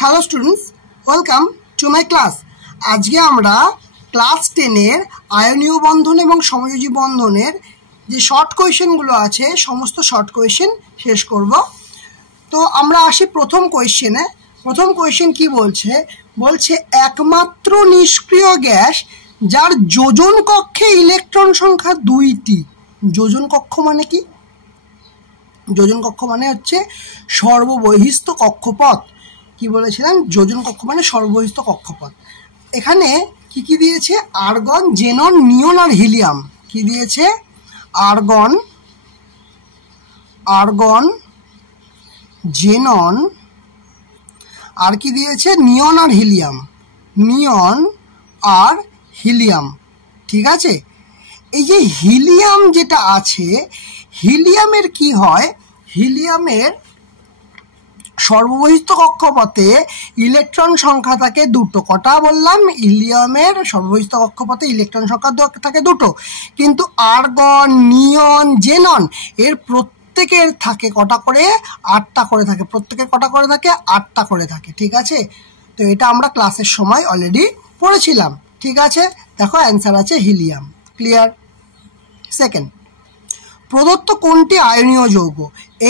Hello students, welcome to my class. আজকে আমরা class 10-এর আয়নীয় বন্ধন এবং সমযোজী বন্ধনের যে শর্ট কোয়েশ্চেনগুলো আছে সমস্ত শর্ট কোয়েশ্চেন শেষ করব। তো আমরা আসি প্রথম কোয়েশ্চেনে। প্রথম কোয়েশ্চেন কি বলছে? বলছে একমাত্র নিষ্ক্রিয় গ্যাস যার যোজন কক্ষে ইলেকট্রন সংখ্যা 2টি। যোজন কক্ষ মানে কি? যোজন কক্ষ মানে হচ্ছে সর্ববহিস্থ কক্ষপথ। কি বলেছিলাম? যোজন কক্ষ মানে সর্ববহিস্থ কক্ষপথ। এখানে কি কি দিয়েছে? আর্গন, জেনন, নিয়ন আর হিলিয়াম। কি দিয়েছে? আর্গন, জেনন, আর কি দিয়েছে? নিয়ন আর হিলিয়াম। নিয়ন আর হিলিয়াম, ঠিক আছে। এই যে হিলিয়াম যেটা আছে, হিলিয়ামের কি হয়? হিলিয়ামের সর্ববহিস্থ কক্ষপথে ইলেকট্রন সংখ্যা থাকে 2টো। কটা বললাম? হিলিয়ামের সর্ববহিস্থ কক্ষপথে ইলেকট্রন সংখ্যা থাকে 2টো, কিন্তু আর্গন, নিয়ন, জেনন এর প্রত্যেকের থাকে কটা করে? 8টা করে থাকে। প্রত্যেকের কটা করে থাকে? 8টা করে থাকে, ঠিক আছে। তো এটা আমরা ক্লাসের সময় অলরেডি পড়েছিলাম, ঠিক আছে। দেখো অ্যান্সার আছে হিলিয়াম। ক্লিয়ার? সেকেন্ড, প্রদত্ত কোনটি আয়নীয় যৌগ?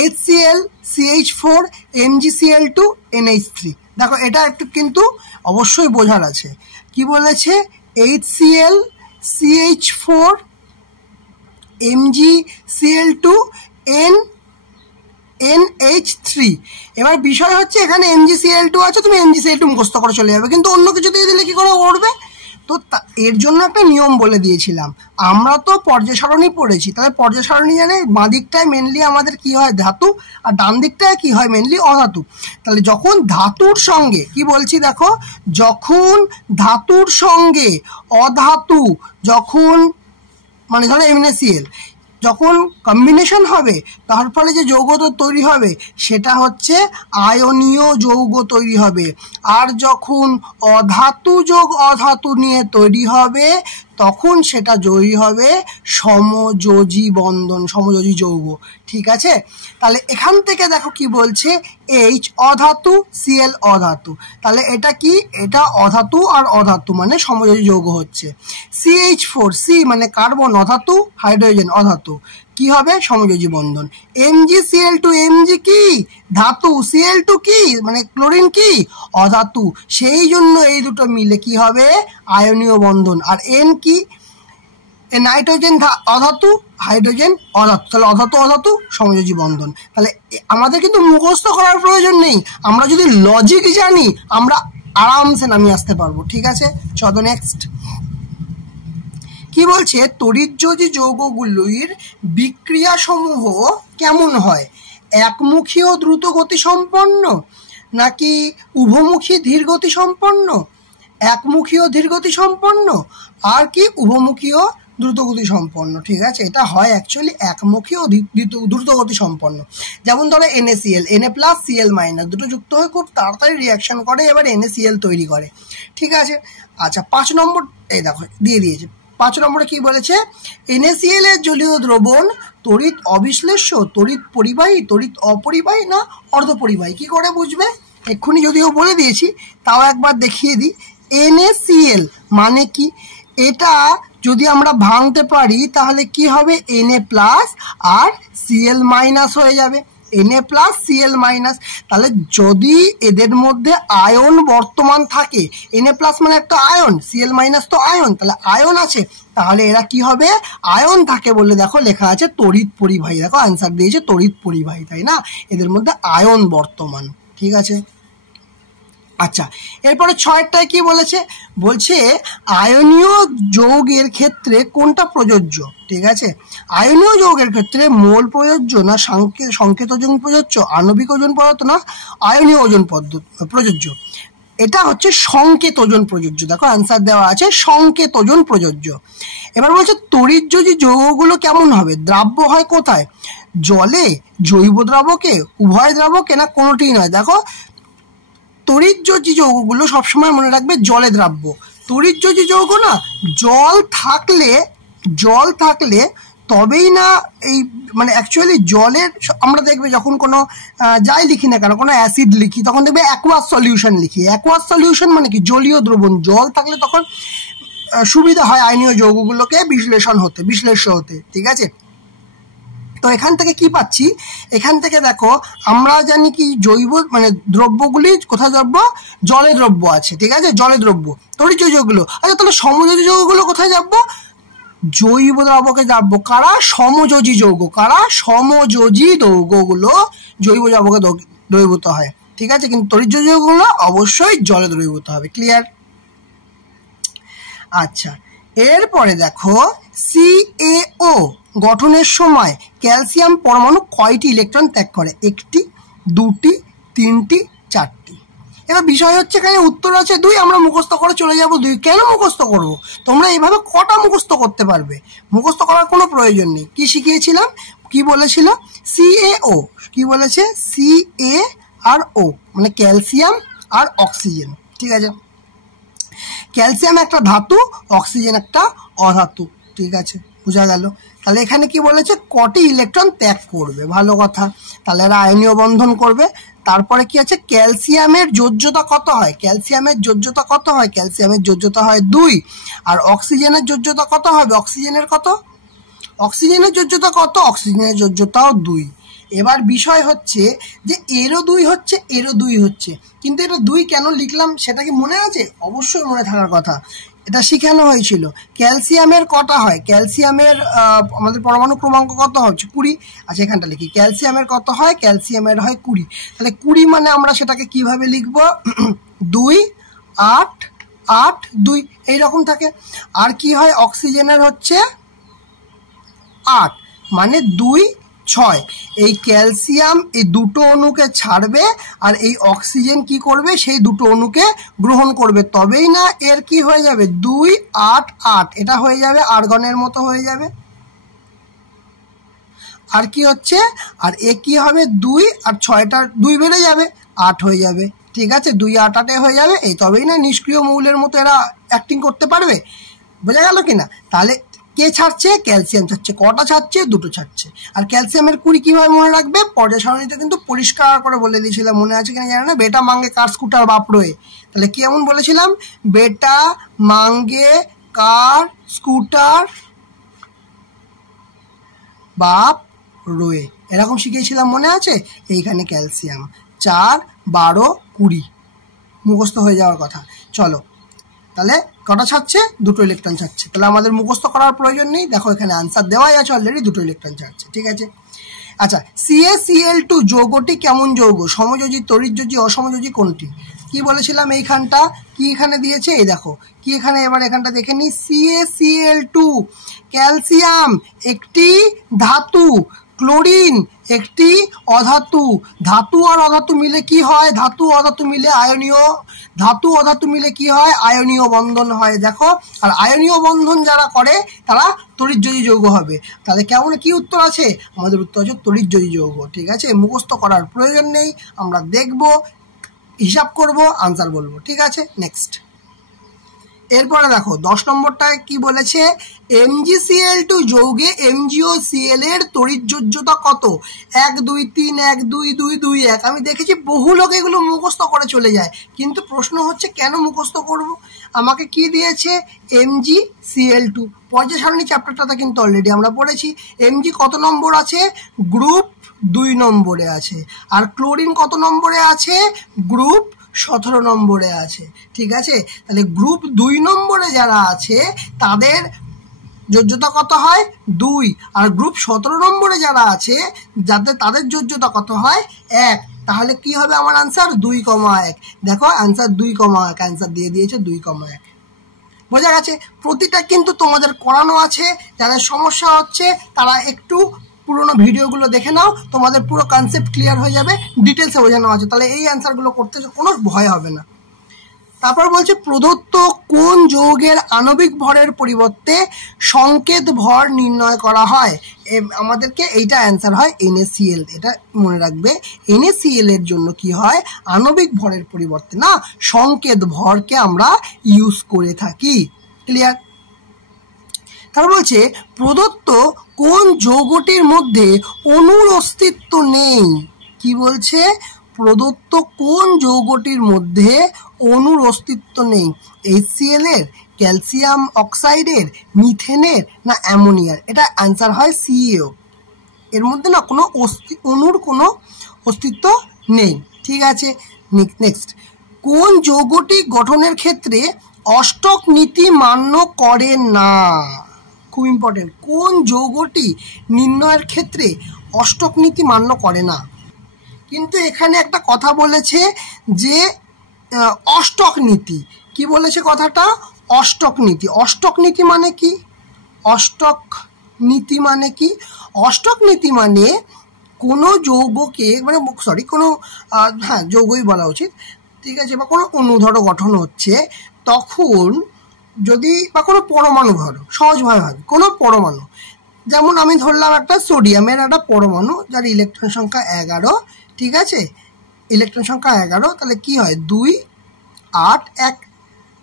HCl, CH4, MgCl2, NH3। দেখো এটা একটু কিন্তু অবশ্যই বোঝার আছে। কি বলেছে? HCl, CH4, MgCl2, NH3। এবার বিষয় হচ্ছে এখানে MgCl2 আছে, তুমি MgCl2 মুখস্থ করে চলে যাবে, কিন্তু অন্য কিছু দিয়ে দিলে কি করে করবে? তো এর জন্য একটা নিয়ম বলে দিয়েছিলাম। আমরা তো পর্যায় সারণী পড়েছি, তাহলে পর্যায় সারণী জানে বাঁ দিকটায় মেনলি আমাদের কি হয়? ধাতু, আর ডান দিকটায় কি হয়? মেনলি অধাতু। তাহলে যখন ধাতুর সঙ্গে, কি বলছি দেখো, যখন ধাতুর সঙ্গে অধাতু, যখন মানে ধরো MnCl যখন কম্বিনেশন হবে, তার ফলে যে যৌগটা তৈরি হবে সেটা হচ্ছে আয়নীয় যৌগ তৈরি হবে। আর যখন অধাতু যোগ অধাতু নিয়ে তৈরি হবে তখন সেটা তৈরি হবে সমযোজী বন্ধন, সমযোজী যৌগ, ঠিক আছে। তাহলে এখান থেকে দেখো কি বলছে? H অধাতু, Cl অধাতু। তাহলে এটা কি? এটা অধাতু আর অধাতু মানে সমযোজী যৌগ হচ্ছে। CH4, C মানে কার্বন অধাতু, হাইড্রোজেন অধাতু, কি হবে? সমযোজী বন্ধন। MgCl2, Mg কি? ধাতু, Cl2 কি? মানে ক্লোরিন কি? অধাতু। সেই জন্য এই দুটো মিলে কি হবে? আয়নীয় বন্ধন। আর N কি? নাইট্রোজেন অধাতু, হাইড্রোজেন অধাতু, তাহলে অধাতু অধাতু সমযোজী বন্ধন। তাহলে আমাদের কিন্তু মুখস্থ করার প্রয়োজন নেই, আমরা যদি লজিক জানি আমরা আরামসে নামিয়ে আসতে পারবো, ঠিক আছে। চলো নেক্সট। কি বলছে? তড়িৎযোজী যৌগগুলির বিক্রিয়া সমূহ কেমন হয়? একমুখী ও দ্রুত গতি সম্পন্ন, নাকি উভমুখী ধীর গতি সম্পন্ন? একমুখী ও ধীর গতি সম্পন্ন, আর কি উভমুখী ও দ্রুতগতি সম্পন্ন, ঠিক আছে। এটা হয় অ্যাকচুয়ালি একমুখী ও দ্রুতগতি সম্পন্ন। যেমন ধরো NaCl, Na+Cl- দুটো যুক্ত হয়ে খুব তাড়াতাড়ি রিয়াকশন করে, এবার NaCl তৈরি করে, ঠিক আছে। আচ্ছা 5 নম্বর এই দেখো দিয়ে দিয়েছে। 5 নম্বরে কি বলেছে? NaCl এর জলীয় দ্রবণ তড়িৎ অবিশ্লেষ্য, তড়িৎ পরিবাহী, তড়িৎ অপরিবাহী না অর্ধপরিবাহী? কি করে বুঝবে? এক্ষুনি যদিও বলে দিয়েছি, তাও একবার দেখিয়ে দিই। NaCl মানে কি? এটা যদি আমরা ভাঙতে পারি তাহলে কি হবে? Na+ আর Cl- হয়ে যাবে। Na+Cl-। তাহলে যদি এদের মধ্যে আয়ন বর্তমান থাকে, Na+ মানে একটা আয়ন, Cl- তো আয়ন, তাহলে আয়ন আছে, তাহলে এরা কি হবে? আয়ন থাকে বলে দেখো লেখা আছে তড়িৎ পরিবাহী। দেখো আনসার দিয়েছে তড়িৎ পরিবাহী, তাই না? এদের মধ্যে আয়ন বর্তমান, ঠিক আছে। আচ্ছা এরপরে 6টায় কি বলেছে? বলছে আয়নীয় যৌগের ক্ষেত্রে কোনটা প্রযোজ্য, ঠিক আছে। আয়নীয় যৌগের ক্ষেত্রে মোল প্রযোজ্য, না সংকেত ওজন প্রযোজ্য, আণবিক ওজন পদার্থ, না আয়নীয় ওজন প্রযোজ্য? এটা হচ্ছে সংকেত ওজন প্রযোজ্য। দেখো অ্যান্সার দেওয়া আছে সংকেত ওজন প্রযোজ্য। এবার বলছে তড়িৎযোজী যৌগগুলো কেমন হবে? দ্রাব্য হয় কোথায়? জলে, জৈব দ্রাবকে, উভয় দ্রাবকে, না কোনোটিই নয়? দেখো তড়িৎযোজী যৌগগুলো সবসময় মনে রাখবে জলে দ্রাব্য। তড়িৎযোজী যৌগ না, জল থাকলে তবেই না এই মানে অ্যাকচুয়ালি জলের আমরা দেখবে যখন কোনো যাই লিখি না কেন, কোনো অ্যাসিড লিখি তখন দেখবে অ্যাকোয়াস সলিউশন লিখি। অ্যাকোয়াস সলিউশন মানে কি, জলীয় দ্রবণ। জল থাকলে তখন সুবিধা হয় আয়নীয় যৌগগুলোকে বিশ্লেষ্য হতে, ঠিক আছে। তো এখান থেকে কি পাচ্ছি, এখান থেকে দেখো আমরা জানি কি জৈব মানে দ্রব্যগুলি কোথায় দ্রব্য, জলে দ্রব্য আছে, ঠিক আছে, জলে দ্রব্য তড়িৎ যৌগগুলো। আচ্ছা তাহলে সমযোজী যৌগগুলো কোথায় যাবো, জৈব দ্রবকে যাবো। কারা, সমযোজী যৌগ। কারা, সমযোজী যৌগগুলো জৈব দ্রবকে দ্রবীভূত হয়, ঠিক আছে, কিন্তু তড়িৎ যৌগগুলো অবশ্যই জলে দ্রবীভূত হবে। ক্লিয়ার? আচ্ছা এরপরে দেখো CaO গঠনের সময় ক্যালসিয়াম পরমাণু কয়টি ইলেকট্রন ত্যাগ করে? 1টি, 2টি, 3টি, 4টি। এবার বিষয় হচ্ছে এখানে উত্তর আছে 2, আমরা মুখস্থ করে চলে যাব 2। কেন মুখস্থ করব? তোমরা এইভাবে কটা মুখস্থ করতে পারবে, মুখস্থ করার কোনো প্রয়োজন নেই। কি শিখিয়েছিলাম, কি বলেছিল, CaO কি বলেছে, CaRO মানে ক্যালসিয়াম আর অক্সিজেন, ঠিক আছে। ক্যালসিয়াম একটা ধাতু, অক্সিজেন একটা অধাতু, ঠিক আছে, বোঝা গেল। তাহলে এখানে কি বলেছে, কটি ইলেকট্রন ত্যাগ করবে, ভালো কথা। তাহলে এরা আয়নীয় বন্ধন করবে। তারপরে কি আছে, ক্যালসিয়ামের যোজ্যতা কত হয়, ক্যালসিয়ামের যোজ্যতা কত হয়, ক্যালসিয়ামের যোজ্যতা হয় 2। আর অক্সিজেনের যোজ্যতা কত হবে, অক্সিজেনের কত, অক্সিজেনের যোজ্যতা কত, অক্সিজেনের যোজ্যতাও 2। এবার বিষয় হচ্ছে যে এরও 2 হচ্ছে, এরও 2 হচ্ছে, কিন্তু এটা 2 কেন লিখলাম সেটা কি মনে আছে? অবশ্যই মনে থাকার কথা, এটা শিখানো হয়েছিল। ক্যালসিয়ামের কটা হয়, ক্যালসিয়ামের আমাদের পরমাণু ক্রমাঙ্ক কত হচ্ছে, 20। আচ্ছা এখানটা লিখি, ক্যালসিয়ামের কত হয়, ক্যালসিয়ামের হয় 20। তাহলে 20 মানে আমরা সেটাকে কিভাবে লিখব, 2 8 8 2 এইরকম থাকে। আর কি হয়, অক্সিজেনের হচ্ছে 8 মানে 2 6। এই ক্যালসিয়াম এই দুটো অণুকে ছাড়বে আর এই অক্সিজেন কি করবে, সেই দুটো অণুকে গ্রহণ করবে, তবেই না এর কি হয়ে যাবে 2 8 8, এটা হয়ে যাবে আর্গনের মতো হয়ে যাবে। আর কি হচ্ছে, আর এ কি হবে, 2 আর 6টা 2 বেড়ে যাবে, 8 হয়ে যাবে, ঠিক আছে, 2 8 8 হয়ে যাবে। এই তবেই না নিষ্ক্রিয় মৌলের মতো এরা অ্যাক্টিং করতে পারবে, বোঝা গেল কিনা। তাহলে কে ছাড়ছে, ক্যালসিয়াম ছাড়ছে। কটা ছাড়ছে, 2টো ছাড়ছে। আর ক্যালসিয়ামের 20 কিভাবে মনে রাখবে, পর্যায় সারণীতে কিন্তু পরিষ্কার করে বলে দিয়েছিলাম, মনে আছে কিনা জানি না, বেটা মাঙ্গে কার স্কুটার বাপ রয়ে। তাহলে কেমন বলেছিলাম, বেটা মাঙ্গে কার স্কুটার বাপ রয়ে, এরকম শিখিয়েছিলাম, মনে আছে। এইখানে ক্যালসিয়াম 4 12 20 মুখস্থ হয়ে যাওয়ার কথা। চলো তাহলে কটা ছাড়ছে, 2টো ইলেকট্রন ছাড়ছে। তাহলে আমাদের মুখস্থ করার প্রয়োজন নেই, দেখো এখানে আনসার দেওয়াই আছে অলরেডি, 2টো ইলেকট্রন ছাড়ছে, ঠিক আছে। আচ্ছা CaCl2 যৌগটি কেমন যৌগ, সমযোজী, তড়িৎযোজী, অসমযোজী কোনটি? কি বলেছিলাম এইখানটা, কি এখানে দিয়েছে, এই দেখো কি এখানে, এবার এখানটা দেখে নি, CaCl2 ক্যালসিয়াম একটি ধাতু, ক্লোরিন একটি অধাতু। ধাতু আর অধাতু মিলে কি হয়, ধাতু অধাতু মিলে আয়নীয়, ধাতু অধাতু মিলে কি হয়, আয়নীয় বন্ধন হয়। দেখো, আর আয়নীয় বন্ধন যারা করে তারা তড়িৎযোজী যৌগ হবে। তাহলে কেমন কি উত্তর আছে, আমাদের উত্তর আছে তড়িৎযোজী যৌগ, ঠিক আছে। মুখস্থ করার প্রয়োজন নেই, আমরা দেখব, হিসাব করব, আনসার বলবো, ঠিক আছে। নেক্সট, এরপরে দেখো 10 নম্বরটায় কি বলেছে, MgCl2 যৌগে MgOCl এর তড়িৎযোজ্যতা কত? 1 2 3 1 2 2 2 1। আমি দেখেছি বহু লোক এগুলো মুখস্থ করে চলে যায়, কিন্তু প্রশ্ন হচ্ছে কেন মুখস্থ করব। আমাকে কি দিয়েছে, MgCl2 পর্যায় সারণী চ্যাপ্টারটাতে কিন্তু অলরেডি আমরা পড়েছি। Mg কত নম্বর আছে, গ্রুপ 2 নম্বরে আছে। আর ক্লোরিন কত নম্বরে আছে, গ্রুপ 17 নম্বরে আছে, ঠিক আছে। তাহলে গ্রুপ 2 নম্বরে যারা আছে তাদের যোজ্যতা কত হয়, 2। আর গ্রুপ 17 নম্বরে যারা আছে যাদের তাদের যোজ্যতা কত হয়, 1। তাহলে কি হবে আমার আনসার, 2,1। দেখো আনসার 2,1, আনসার দিয়ে দিয়েছে 2,1। বোঝা গেছে। প্রতিটা কিন্তু তোমাদের করানো আছে, যাদের সমস্যা হচ্ছে তারা একটু পুরোনো ভিডিওগুলো দেখে নাও, তোমাদের পুরো কনসেপ্ট ক্লিয়ার হয়ে যাবে, ডিটেলসে বোঝানো আছে। তাহলে এই অ্যান্সারগুলো করতে কোনো ভয় হবে না। তারপর বলছে প্রদত্ত কোন যৌগের আণবিক ভরের পরিবর্তে সংকেত ভর নির্ণয় করা হয়। আমাদেরকে এইটা অ্যান্সার হয় NaCl, এটা মনে রাখবে। NaCl এর জন্য কি হয়, আণবিক ভরের পরিবর্তে না সংকেত ভরকে আমরা ইউজ করে থাকি। ক্লিয়ার। তার বলছে প্রদত্ত কোন যৌগটির মধ্যে অণুর অস্তিত্ব নেই। কি বলছে? প্রদত্ত কোন যৌগটির মধ্যে অণুর অস্তিত্ব নেই? HCl এর, ক্যালসিয়াম অক্সাইডের, মিথেনের না অ্যামোনিয়ার? এটা অ্যান্সার হয় CaO। এর মধ্যে না কোনো অণুর কোনো অস্তিত্ব নেই। ঠিক আছে, নেক্সট, কোন যৌগটি গঠনের ক্ষেত্রে অষ্টক নীতি মান্য করে না? খুব ইম্পর্টেন্ট, কোন যৌগটি নির্ণয়ের ক্ষেত্রে অষ্টক নীতি মান্য করে না? কিন্তু এখানে একটা কথা বলেছে যে অষ্টক নীতি। কি বলেছে কথাটা? অষ্টক নীতি। অষ্টক নীতি মানে কি? অষ্টক নীতি মানে কি? অষ্টক নীতি মানে কোনো যৌগকে, মানে সরি কোনো যৌগই বলা উচিত, ঠিক আছে, বা কোনো অণু ধরো গঠন হচ্ছে, তখন যদি বা কোনো পরমাণু ধরো, সহজভাবে ভাবি, কোনো পরমাণু, যেমন আমি ধরলাম একটা সোডিয়ামের একটা পরমাণু যার ইলেকট্রন সংখ্যা 11, ঠিক আছে, ইলেকট্রন সংখ্যা 11, তাহলে কি হয়? 2, 8, 1,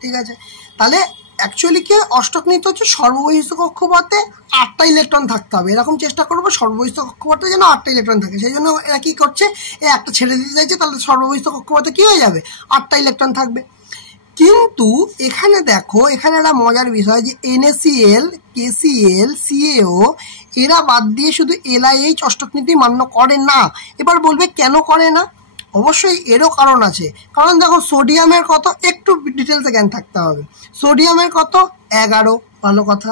ঠিক আছে। তাহলে অ্যাকচুয়ালি কি অষ্টক নীতি হচ্ছে সর্ববহিষ্ঠ কক্ষপথে 8টা ইলেকট্রন থাকতে হবে, এরকম চেষ্টা করবো সর্ববহিষ্ঠ কক্ষপথে যেন 8টা ইলেকট্রন থাকে। সেই জন্য এরা কি করছে, একটা ছেড়ে দিতে চাইছে, তাহলে সর্ববহিষ্ঠ কক্ষপথে কি হয়ে যাবে? 8টা ইলেকট্রন থাকবে। কিন্তু এখানে দেখো, এখানে একটা মজার বিষয় যে NaCl, KCl, CaO এরা বাদ দিয়ে শুধু LiH অষ্টক নীতি মান্য করে না। এবার বলবে কেন করে না? অবশ্যই এরও কারণ আছে। কারণ দেখো, সোডিয়ামের কত, একটু ডিটেলসে জ্ঞান থাকতে হবে। সোডিয়ামের কত? 11, ভালো কথা।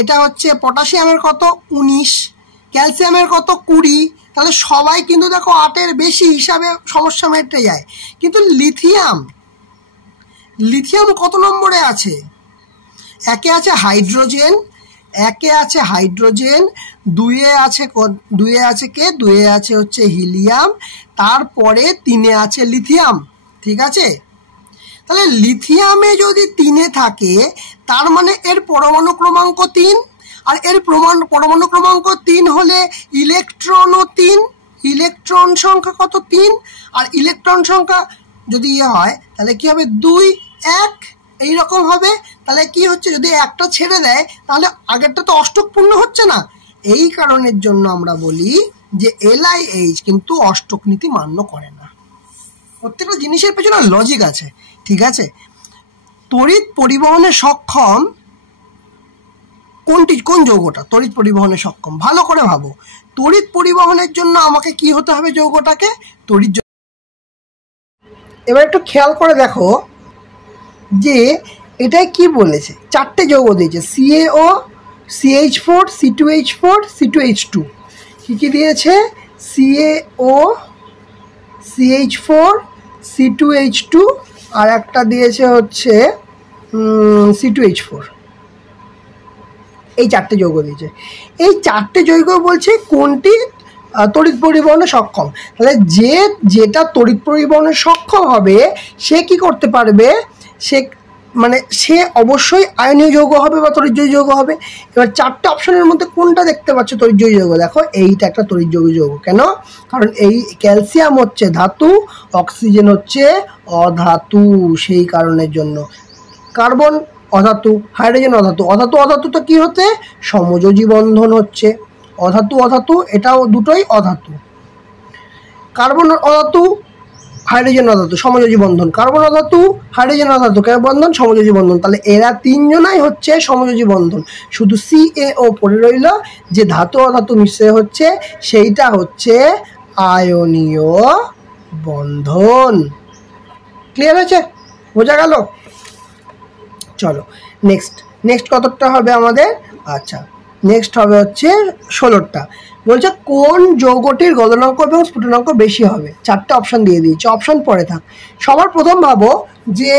এটা হচ্ছে পটাশিয়ামের কত? 19, ক্যালসিয়ামের কত? 20। তাহলে সবাই কিন্তু দেখো 8-এর বেশি হিসাবে সমস্যা মেটে যায়। কিন্তু লিথিয়াম কত নম্বরে আছে? একে আছে হাইড্রোজেন, দুয়ে আছে কে? দুয়ে আছে হচ্ছে হিলিয়াম, তারপরে 3-এ আছে লিথিয়াম, ঠিক আছে। তাহলে লিথিয়ামে যদি 3-এ থাকে, তার মানে এর পরমাণু ক্রমাঙ্ক 3, আর এর পরমাণু ক্রমাঙ্ক 3 হলে ইলেকট্রনও 3, ইলেকট্রন সংখ্যা কত? 3। আর ইলেকট্রন সংখ্যা যদি হয় তাহলে কি হবে? 2, 1 এইরকম হবে। তাহলে কি হচ্ছে, যদি একটা ছেড়ে দেয় তাহলে আগেরটা তো অষ্টকপূর্ণ হচ্ছে না। এই কারণের জন্য আমরা বলি যে LiH কিন্তু অষ্টক নীতি মান্য করে না। প্রত্যেকটা জিনিসের পেছনে লজিক আছে, ঠিক আছে। তড়িৎ পরিবহনে সক্ষম কোন যৌগটা তড়িৎ পরিবহনে সক্ষম? ভালো করে ভাবো। তড়িৎ পরিবহনের জন্য আমাকে কি হতে হবে? যৌগটাকে তড়িৎ। এবার একটু খেয়াল করে দেখো যে এটাই কি বলেছে। 4টে যৌগ দিয়েছে, CaO, CH4, C2H4, C2H2। কি দিয়েছে? CaO, CH4, C2H2, আর একটা দিয়েছে হচ্ছে C2H4। এই 4টে যৌগ দিয়েছে। এই 4টে যৌগ বলছে কোনটি তড়িৎ পরিবহনে সক্ষম। তাহলে যেটা তড়িৎ পরিবহনে সক্ষম হবে সে কি করতে পারবে? সে অবশ্যই আয়নীয় যৌগ হবে বা তড়িৎজয়ী যৌগ হবে। এবার 4টে অপশনের মধ্যে কোনটা দেখতে পাচ্ছ তড়িৎজয়ী যৌগ? দেখো, এইটা একটা তড়িৎজয়ী যৌগ। কেন? কারণ এই ক্যালসিয়াম হচ্ছে ধাতু, অক্সিজেন হচ্ছে অধাতু, সেই কারণের জন্য। কার্বন অধাতু, হাইড্রোজেন অধাতু তো কি হচ্ছে? সমযোজী বন্ধন হচ্ছে। অধাতু এটাও দুটোই অধাতু। কার্বন অধাতু, হাইড্রোজেন অধাতু, সমযোজী বন্ধন। কার্বন অধাতু, হাইড্রোজেন অধাতু, বন্ধন সমযোজী বন্ধন। তাহলে এরা 3জনাই হচ্ছে সমযোজী বন্ধন। শুধু CaO পড়ে রইল, যে ধাতু অধাতু মিশ্রে হচ্ছে সেইটা হচ্ছে আয়নীয় বন্ধন। ক্লিয়ার হয়েছে? বোঝা গেল? চলো নেক্সট কতটা হবে আমাদের? আচ্ছা, নেক্সট হবে হচ্ছে 16টা। বলছে কোন যৌগটির গলনাঙ্ক এবং স্ফুটনাঙ্ক বেশি হবে? 4টে অপশন দিয়ে দিয়েছে, অপশন পরে থাক। সবার প্রথম ভাবো যে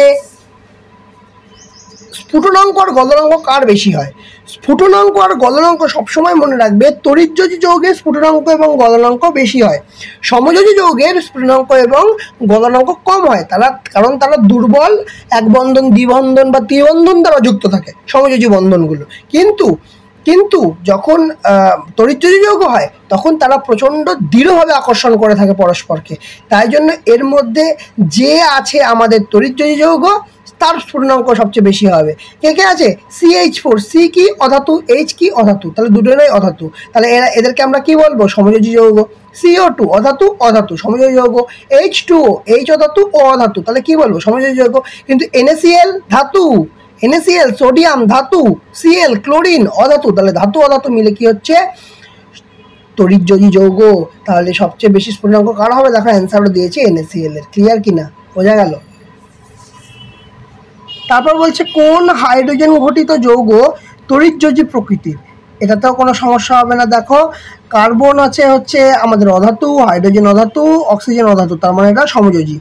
স্ফুটনাঙ্ক আর গলনাঙ্ক কার বেশি হয়? স্ফুটনাঙ্ক আর গলনাঙ্ক সবসময় মনে রাখবে, তড়িৎযোজী যৌগের স্ফুটনাঙ্ক এবং গলনাঙ্ক বেশি হয়, সমযোজী যৌগের স্ফুটনাঙ্ক এবং গলনাঙ্ক কম হয়। কারণ তারা দুর্বল এক বন্ধন, দ্বিবন্ধন বা ত্রিবন্ধন দ্বারা যুক্ত থাকে সমযোজী বন্ধনগুলো। কিন্তু যখন তড়িৎযোজী যৌগ হয় তখন তারা প্রচণ্ড দৃঢ়ভাবে আকর্ষণ করে থাকে পরস্পরকে। তাই জন্য এর মধ্যে যে আছে আমাদের তড়িৎযোজী যৌগ, তার স্ফুটনাঙ্ক সবচেয়ে বেশি হবে। কে কে আছে? CH4, সি কি অধাতু, এইচ কি অধাতু, তাহলে দুটোই অধাতু, তাহলে এদেরকে আমরা কি বলবো? সমযোজী যৌগ। CO2 অধাতু, অধাতু সমযোজী যৌগ। H2O, এইচ অধাতু, ও অধাতু, তাহলে কি বলবো? সমযোজী যৌগ। কিন্তু NaCl ধাতু, NaCl সোডিয়াম ধাতু, Cl ক্লোরিন অধাতু, তাহলে ধাতু অধাতু মিলে কি হচ্ছে? তড়িৎযোজী যৌগ। তাহলে সবচেয়ে বেশি স্ফুটনাঙ্ক কার হবে? দেখো অ্যান্সারও দিয়েছে NaCl এর। ক্লিয়ার কিনা? বোঝা গেল? তারপর বলছে কোন হাইড্রোজেন ঘটিত যৌগ তড়িৎযোজী প্রকৃতির? এটাতেও কোনো সমস্যা হবে না। দেখো কার্বন আছে হচ্ছে আমাদের অধাতু, হাইড্রোজেন অধাতু, অক্সিজেন অধাতু, তার মানে এটা সমযোজী।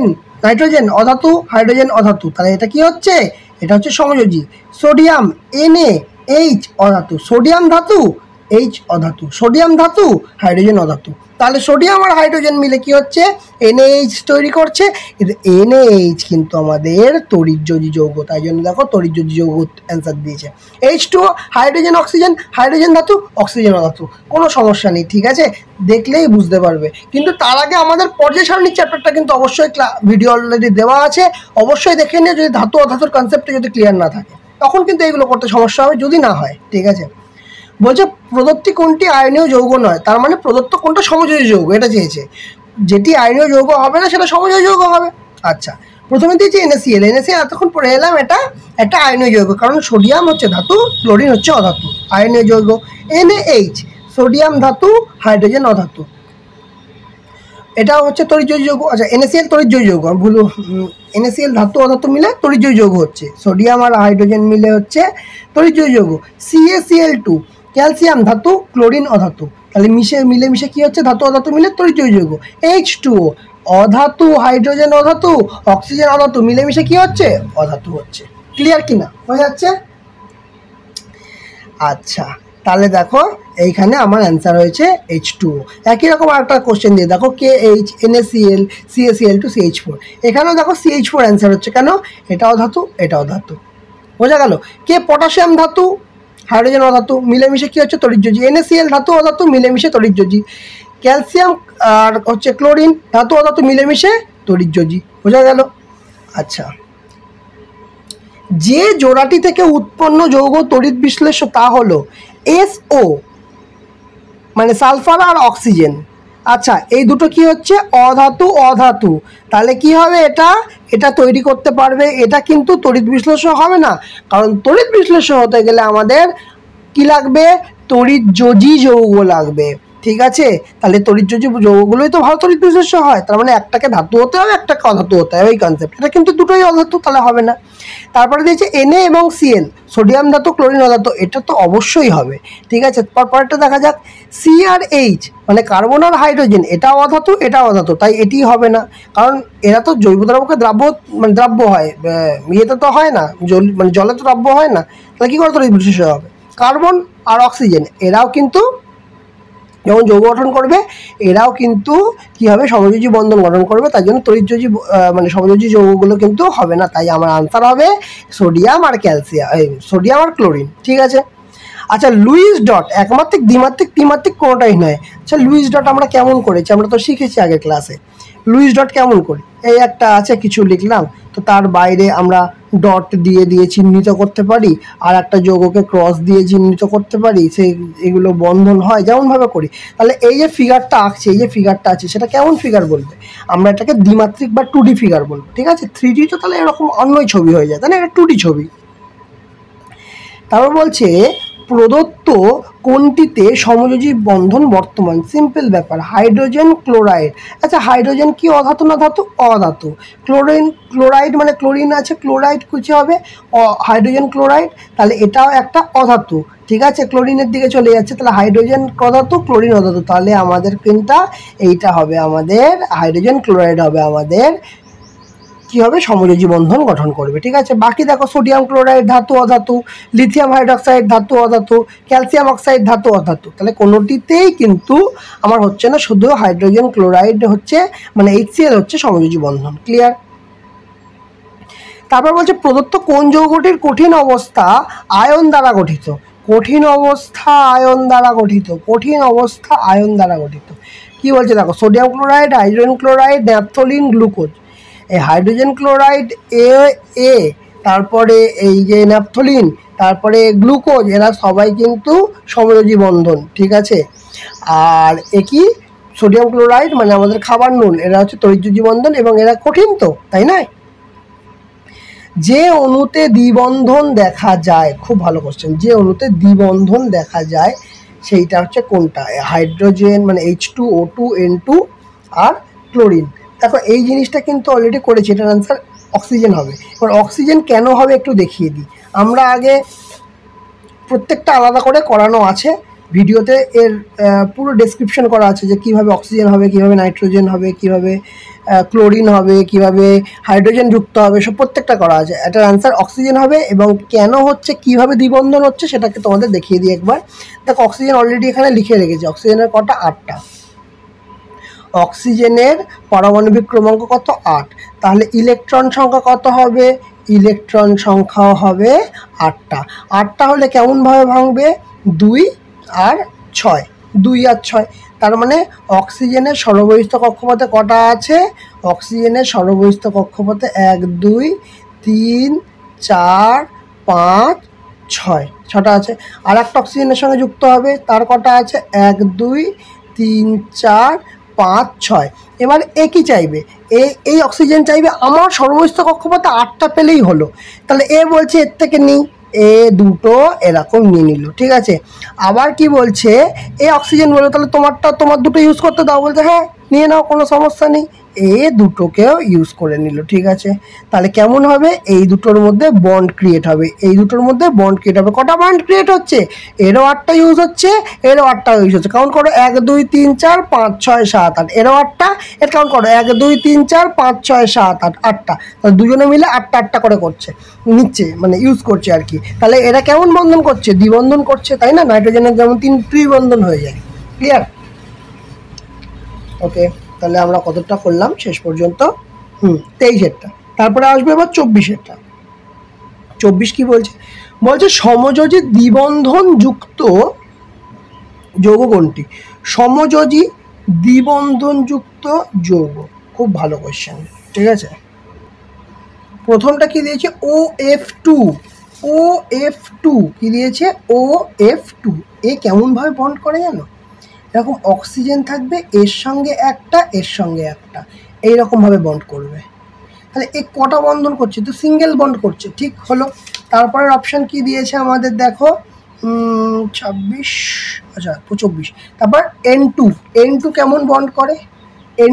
N নাইট্রোজেন অধাতু, হাইড্রোজেন অধাতু, তাহলে এটা কি হচ্ছে? এটা হচ্ছে সমযোজী। সোডিয়াম NaH অধাতু, সোডিয়াম ধাতু, এইচ অধাতু, সোডিয়াম ধাতু, হাইড্রোজেন অধাতু, তাহলে সোডিয়াম আর হাইড্রোজেন মিলে কি হচ্ছে? NaH তৈরি করছে। কিন্তু NaH কিন্তু আমাদের তড়িৎযোজী যৌগ, তাই জন্য দেখো তড়িৎযোজী যৌগ অ্যান্সার দিয়েছে। H2O হাইড্রোজেন অক্সিজেন, হাইড্রোজেন ধাতু, অক্সিজেন অধাতু, কোনো সমস্যা নেই, ঠিক আছে, দেখলেই বুঝতে পারবে। কিন্তু তার আগে আমাদের পর্যায় সারণীর চ্যাপ্টারটা কিন্তু অবশ্যই ভিডিও অলরেডি দেওয়া আছে, অবশ্যই দেখে নিয়ে, যদি ধাতু অধাতুর কনসেপ্টে যদি ক্লিয়ার না থাকে তখন কিন্তু এগুলো করতে সমস্যা হবে, যদি না হয়, ঠিক আছে। বলছে প্রদত্ত কোনটি আয়নীয় যৌগ নয়, তার মানে প্রদত্ত কোনটা সমযোজী যৌগ এটা চেয়েছে। যেটি আয়নীয় যৌগ হবে না সেটা সমযোজী যৌগ হবে। আচ্ছা, প্রথমে দিয়েছি NaCl, এতক্ষণ পড়ে এলাম এটা একটা আয়নীয় যৌগ, কারণ সোডিয়াম হচ্ছে ধাতু, ক্লোরিন হচ্ছে অধাতু, আয়নীয় যৌগ। NaH সোডিয়াম ধাতু, হাইড্রোজেন অধাতু, এটা হচ্ছে তড়িৎযোজী যৌগ। আচ্ছা, NaCl তড়িৎযোজী যৌগ, ভুল, NaCl ধাতু অধাতু মিলে তড়িৎযোজী যৌগ হচ্ছে, সোডিয়াম আর হাইড্রোজেন মিলে হচ্ছে তড়িৎযোজী যৌগ। CaCl2 ক্যালসিয়াম ধাতু, ক্লোরিন অধাতু, তাহলে মিলেমিশে কি হচ্ছে? ধাতু অধাতু মিলে তড়িৎযোজী যৌগ। H2O অধাতু, হাইড্রোজেন অধাতু, অক্সিজেন অধাতু, মিলেমিশে কি হচ্ছে? অধাতু হচ্ছে। ক্লিয়ার কিনা? হয়ে যাচ্ছে? আচ্ছা, তাহলে দেখো এইখানে আমার অ্যান্সার হয়েছে H2O। একই রকম আরেকটা কোশ্চেন দিয়ে দেখো KH NaCl CaCl2 CH4, এখানেও দেখো CH4 অ্যান্সার হচ্ছে, কেন? এটাও ধাতু, এটাও ধাতু, বোঝা গেল? পটাশিয়াম ধাতু, হাইড্রোজেন অধাতু, মিলেমিশে কি হচ্ছে? তড়িৎযোজী। NaCl ধাতু অধাতু, মিলেমিশে তড়িৎযোজী। ক্যালসিয়াম আর হচ্ছে ক্লোরিন ধাতু অধাতু, মিলেমিশে তড়িৎযোজী, বোঝা গেল? আচ্ছা, যে জোড়াটি থেকে উৎপন্ন যৌগ তড়িৎ বিশ্লেষ্য তা হলো SO, মানে সালফার আর অক্সিজেন। আচ্ছা, এই দুটো কি হচ্ছে? অধাতু অধাতু, তাহলে কি হবে? এটা তৈরি করতে পারবে, এটা কিন্তু তড়িৎ বিশ্লেষ্য হবে না, কারণ তড়িৎ বিশ্লেষ্য হতে গেলে আমাদের কি লাগবে? তড়িৎযোজী যৌগ লাগবে, ঠিক আছে। তাহলে তড়িৎযোজী যৌগগুলোই তো ভালো তড়িৎ বিশ্লেষ্য হয়, তার মানে একটাকে ধাতু হতে হবে, একটাকে অধাতু হতে হবে, এই কনসেপ্ট। এটা কিন্তু দুটোই অধাতু, তাহলে হবে না। তারপরে দিয়েছে Na এবং Cl সোডিয়াম ধাতু, ক্লোরিন অধাতু, এটা তো অবশ্যই হবে, ঠিক আছে। পরেরটা দেখা যাক, C আর H মানে কার্বন আর হাইড্রোজেন, এটাও অধাতু, এটাও অধাতু, তাই এটি হবে না, কারণ এরা তো জৈব দ্রাবকে দ্রাব্য হয়, ইয়েতে তো হয় না, মানে জলে তো দ্রাব্য হয় না, তাহলে কী করে তড়িৎ বিশ্লেষ্য হবে? কার্বন আর অক্সিজেন এরাও কিন্তু যখন যৌগ গঠন করবে, এরাও কিন্তু কী হবে? সমযোজী বন্ধন গঠন করবে, তাই জন্য তড়িৎযোজী মানে সমযোজী যৌগগুলো কিন্তু হবে না, তাই আমার আনসার হবে সোডিয়াম আর সোডিয়াম আর ক্লোরিন, ঠিক আছে। আচ্ছা, লুইস ডট একমাত্রিক, দ্বিমাত্রিক, ত্রিমাত্রিক কোনোটাই নয়। আচ্ছা, লুইস ডট আমরা কেমন করেছি? আমরা তো শিখেছি আগের ক্লাসে। লুইস ডট কেমন করি? এই একটা আছে, কিছু লিখলাম, তো তার বাইরে আমরা ডট দিয়ে চিহ্নিত করতে পারি, আর একটা যৌগকে ক্রস দিয়ে চিহ্নিত করতে পারি, এগুলো বন্ধন হয় যেমনভাবে করি। তাহলে এই যে ফিগারটা আঁকছে, এই যে ফিগারটা আছে, সেটা কেমন ফিগার বলবে? আমরা এটাকে দ্বিমাত্রিক বা 2D ফিগার বলবো, ঠিক আছে। 3D তো তাহলে এরকম অন্যই ছবি হয়ে যায়, তাই না? এটা 2D ছবি। তারপর বলছে প্রদত্ত কোনটিতে সমযোজী বন্ধন বর্তমান? সিম্পল ব্যাপার, হাইড্রোজেন ক্লোরাইড। আচ্ছা, হাইড্রোজেন কি অধাতু না ধাতু? অধাতু। ক্লোরাইড মানে ক্লোরিন আছে, ক্লোরাইড কিছু হবে হাইড্রোজেন ক্লোরাইড, তাহলে এটাও একটা অধাতু, ঠিক আছে। ক্লোরিনের দিকে চলে যাচ্ছে, তাহলে হাইড্রোজেন অধাতু, ক্লোরিন অধাতু, তাহলে আমাদের কোনটা? এইটা হবে আমাদের হাইড্রোজেন ক্লোরাইড, হবে আমাদের কি হবে? সমযোজী বন্ধন গঠন করবে, ঠিক আছে। বাকি দেখো, সোডিয়াম ক্লোরাইড ধাতু অধাতু, লিথিয়াম হাইড্রক্সাইড ধাতু অধাতু, ক্যালসিয়াম অক্সাইড ধাতু অধাতু, তাহলে কোনোটিতেই কিন্তু আমার হচ্ছে না, শুধু হাইড্রোজেন ক্লোরাইড হচ্ছে, মানে HCl হচ্ছে সমযোজী বন্ধন। ক্লিয়ার? তারপর বলছে প্রদত্ত কোন যৌগটির কঠিন অবস্থা আয়ন দ্বারা গঠিত? কঠিন অবস্থা আয়ন দ্বারা গঠিত, কঠিন অবস্থা আয়ন দ্বারা গঠিত কি বলছে দেখো, sodium chloride, hydrogen chloride, naphthalene, glucose, এই হাইড্রোজেন ক্লোরাইড এ তারপরে এই যে ন্যাপথলিন তারপরে গ্লুকোজ এরা সবাই কিন্তু সমযোজী বন্ধন, ঠিক আছে। আর একই সোডিয়াম ক্লোরাইড মানে আমাদের খাবার নুন এরা হচ্ছে তড়িৎযোজী বন্ধন এবং এরা কঠিন তো, তাই না? যে অণুতে দ্বিবন্ধন দেখা যায়, খুব ভালো কোশ্চেন, যে অণুতে দ্বিবন্ধন দেখা যায় সেইটা হচ্ছে কোনটা? হাইড্রোজেন মানে H2O2 N2 আর ক্লোরিন। দেখো এই জিনিসটা কিন্তু অলরেডি করেছি, এটার অ্যান্সার অক্সিজেন হবে। এবার অক্সিজেন কেন হবে একটু দেখিয়ে দিই। আমরা আগে প্রত্যেকটা আলাদা করে করানো আছে ভিডিওতে, এর পুরো ডেসক্রিপশন করা আছে যে কীভাবে অক্সিজেন হবে, কীভাবে নাইট্রোজেন হবে, কীভাবে ক্লোরিন হবে, কীভাবে হাইড্রোজেন যুক্ত হবে, সব প্রত্যেকটা করা আছে। এটার অ্যান্সার অক্সিজেন হবে। এবং কেন হচ্ছে, কীভাবে দ্বিবন্ধন হচ্ছে সেটাকে তোমাদের দেখিয়ে দিই একবার। দেখো অক্সিজেন অলরেডি এখানে লিখে রেখেছি। অক্সিজেনের কটা? 8টা। অক্সিজেনের পারমাণবিক ক্রমাঙ্ক কত? 8। তাহলে ইলেকট্রন সংখ্যা কত হবে? ইলেকট্রন সংখ্যাও হবে 8টা। 8টা হলে কেমনভাবে ভাঙবে? 2 আর 6, 2 আর 6। তার মানে অক্সিজেনের সর্ববহিস্থ কক্ষপথে কটা আছে? অক্সিজেনের সর্ববহিস্থ কক্ষপথে 1 2 3 4 5 6, 6টা আছে। আর একটা অক্সিজেনের সঙ্গে যুক্ত হবে, তার কটা আছে? 1 2 3 4 5 6। এবার একই চাইবে, এই অক্সিজেন চাইবে আমার সর্ববহিস্থ কক্ষপথে 8টা পেলেই হলো। তাহলে এ বলছে এর থেকে নিই, এ দুটো এরকম নিয়ে নিল, ঠিক আছে। আবার কি বলছে, এ অক্সিজেন বললো তাহলে তোমার দুটো ইউজ করতে দাও, বলছে হ্যাঁ নিয়ে নাও, কোনো সমস্যা নেই। এ দুটোকেও ইউজ করে নিল, ঠিক আছে। তাহলে কেমন হবে? এই দুটোর মধ্যে বন্ড ক্রিয়েট হবে, এই দুটোর মধ্যে বন্ড ক্রিয়েট হবে। কটা বন্ড ক্রিয়েট হচ্ছে? এরও 8টা ইউজ হচ্ছে, এরও 8টা ইউজ হচ্ছে। কাউন্ট করো 1 2 3 4 5 6 7 8, এরও 8টা, এর কাউন্ট করো 1 2 3 4 5 6 7 8, 8টা। তাহলে দুজনে মিলে 8টা করে করছে, নিচ্ছে মানে ইউজ করছে আর কি। তাহলে এরা কেমন বন্ধন করছে? দ্বিবন্ধন করছে, তাই না? নাইট্রোজেনের যেমন 3 ত্রিবন্ধন হয়ে যায়। ক্লিয়ার? ওকে, তাহলে আমরা কতটা করলাম শেষ পর্যন্ত? 23-এরটা। তারপরে আসবে এবার 24-এরটা। 24 কি বলছে? বলছে সমযোজী দ্বিবন্ধন যুক্ত যৌগ কোনটি? সমযোজী দ্বিবন্ধন যুক্ত যৌগ, খুব ভালো কোয়েশ্চেন, ঠিক আছে। প্রথমটা কি দিয়েছে? OF2। OF2 কি দিয়েছে? OF2। এ কেমনভাবে বন্ড করে জানো? এরকম অক্সিজেন থাকবে, এর সঙ্গে একটা, এর সঙ্গে একটা, এইরকমভাবে বন্ড করবে। তাহলে এ কটা বন্ধন করছে? তো সিঙ্গেল বন্ড করছে, ঠিক হলো। তারপরের অপশান কি দিয়েছে আমাদের? দেখো 26, আচ্ছা 24। তারপর N2 কেমন বন্ড করে?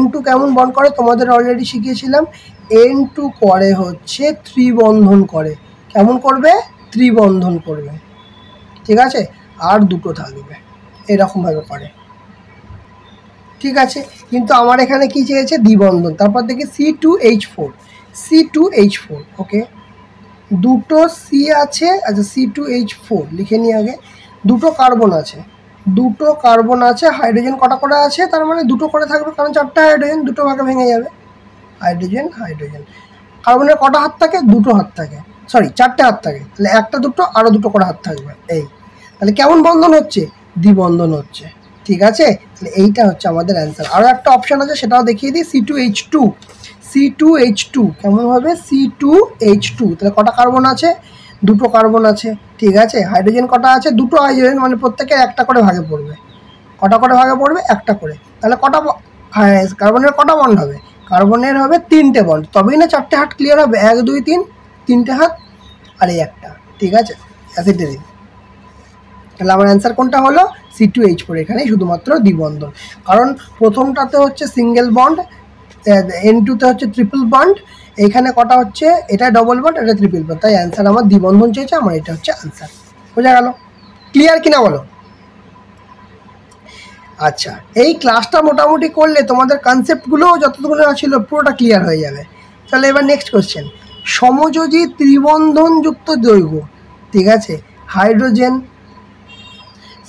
N2 কেমন বন্ড করে তোমাদের অলরেডি শিখিয়েছিলাম। N2 করে হচ্ছে ত্রিবন্ধন করে। কেমন করবে? ত্রিবন্ধন করবে, ঠিক আছে। আর দুটো থাকবে, এরকমভাবে করে, ঠিক আছে। কিন্তু আমার এখানে কি চেয়েছে? দ্বিবন্ধন। তারপর দেখি C2H4। C2H4, ওকে, দুটো সি আছে, আচ্ছা C2H4 লিখে নিই আগে। দুটো কার্বন আছে, দুটো কার্বন আছে। হাইড্রোজেন কটা করে আছে? তার মানে দুটো করে থাকবে, কারণ 4টা হাইড্রোজেন, দুটো ভাগে ভেঙে যাবে। হাইড্রোজেন কার্বনের কটা হাত থাকে? দুটো হাত থাকে, সরি 4টে হাত থাকে। তাহলে একটা দুটো আরও দুটো করে হাত থাকবে, এই। তাহলে কেমন বন্ধন হচ্ছে? দ্বিবন্ধন হচ্ছে, ঠিক আছে। তাহলে এইটা হচ্ছে আমাদের অ্যান্সার। আরও একটা অপশান আছে, সেটাও দেখিয়ে দিই। C2H2 কেমন হবে? C2H2। তাহলে কটা কার্বন আছে? দুটো কার্বন আছে, ঠিক আছে। হাইড্রোজেন কটা আছে? দুটো হাইড্রোজেন, মানে প্রত্যেকের একটা করে ভাগে পড়বে। কটা করে ভাগে পড়বে? একটা করে। তাহলে কটা কার্বনের কটা বন্ড হবে? কার্বনের হবে 3টে বন্ড, তবেই না 4টে হাত ক্লিয়ার হবে। 1 2 3, 3টে হাত, আর এই একটা, ঠিক আছে। অ্যাসিটাইন। তাহলে আমার অ্যান্সার কোনটা হলো? C2H4। এখানে শুধুমাত্র দ্বিবন্ধন, কারণ প্রথমটাতে হচ্ছে সিঙ্গেল বন্ড, N2তে হচ্ছে ট্রিপল বন্ড, এইখানে কটা হচ্ছে? এটা ডবল বন্ড, এটা ট্রিপল বন্ড। তাই অ্যান্সার আমার দ্বিবন্ধন চেয়েছে, আমার এটা হচ্ছে অ্যান্সার। বোঝা গেল? ক্লিয়ার কিনা বলো? আচ্ছা, এই ক্লাসটা মোটামুটি করলে তোমাদের কনসেপ্টগুলোও যতটুকু ছিল পুরোটা ক্লিয়ার হয়ে যাবে। তাহলে এবার নেক্সট কোশ্চেন। সমযোজী ত্রিবন্ধনযুক্ত যৌগ, ঠিক আছে। Hydrogen,